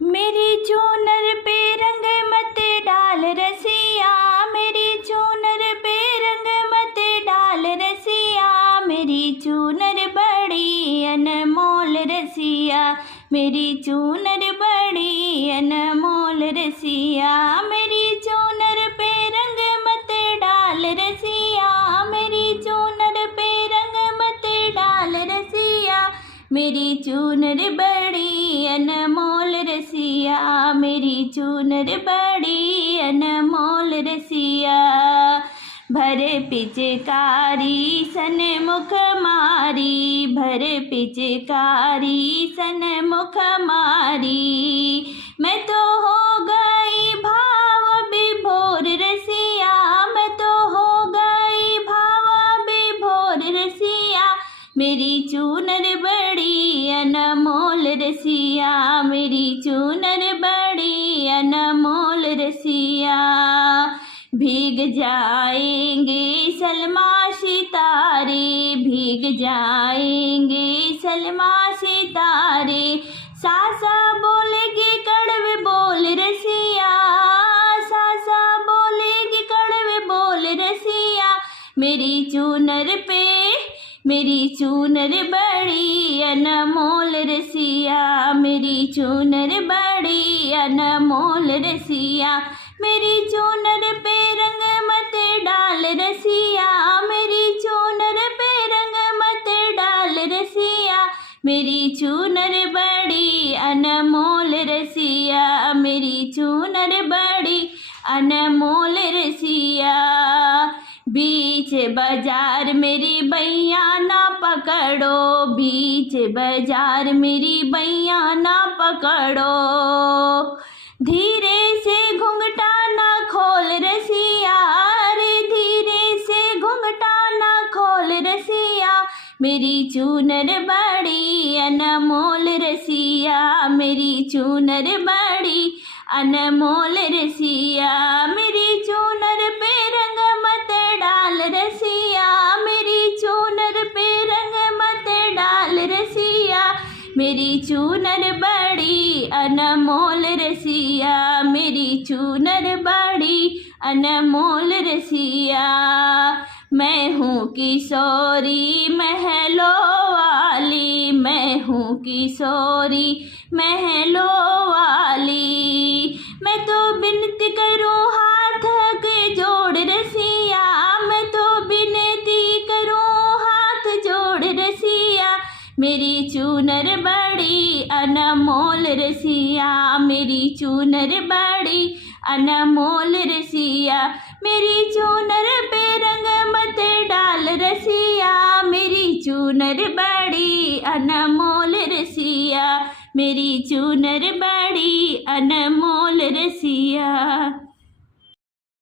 मेरी चूनर पे रंग मत डाल रसिया, मेरी चूनर पे रंग मत डाल रसिया, मेरी चूनर बड़ी अनमोल रसिया, मेरी चूनर बड़ी अनमोल रसिया, मेरी चूनर पे रंग मत डाल रसिया, मेरी चूनर पे रंग मत डाल रसिया, मेरी चूनर बड़ी अनमोल रसिया, मेरी चूनर बड़ी अनमोल रसिया। भरे पिचकारी सन्मुख मारी, भरे पिचकारी सन्मुख मारी, मैं तो हो गई भाव विभोर रसिया, मैं तो हो गई भाव विभोर रसिया, मेरी चूनर बड़ी अनमोल रसिया, मेरी चूनर बड़ी अनमोल रसिया। भीग जाएंगे सलमा सितारे, भीग जाएंगे सलमा सितारे, सासा बोलेगी कड़वे बोल रसिया, सासा बोलेगी कड़वे बोल रसिया, मेरी चूनर पे मेरी चूनर बड़ी अनमोल रसिया, मेरी चूनर बड़ी अनमोल रसिया, मेरी चूनर पे रंग मत डाल रसिया, मेरी चूनर पे रंग मत डाल रसिया, मेरी चूनर बड़ी अनमोल रसिया, मेरी चूनर बड़ी अनमोल रसिया। बीच बाजार मेरी बैया ना पकड़ो, बीच बाजार मेरी बैया ना पकड़ो, धीरे से घुंघटा ना खोल रसिया, रे धीरे से घुंघटा ना खोल रसिया, मेरी चूनर बड़ी अनमोल रसिया, मेरी चूनर बड़ी अनमोल रसिया, मेरी चूनर पे रंग मत डाल रसिया, मेरी चूनर पे रंग मत डाल रसिया, मेरी चूनर बड़ी अनमोल रसिया, मेरी चूनर बड़ी अनमोल रसिया। मैं हूँ किशोरी महलों वाली, मैं हूँ किशोरी महलों वाली, मैं तो विनती करूँ हाथ के जोड़ रसिया, मैं तो विनती करूँ हाथ जोड़ रसिया, मेरी चूनर बड़ी अनमोल रसिया, मेरी चूनर बड़ी अनमोल रसिया, मेरी चूनर पे रंग मत डाल रसिया, मेरी चूनर बड़ी अनमोल रसिया, मेरी चूनर बड़ी अनमोल रसिया।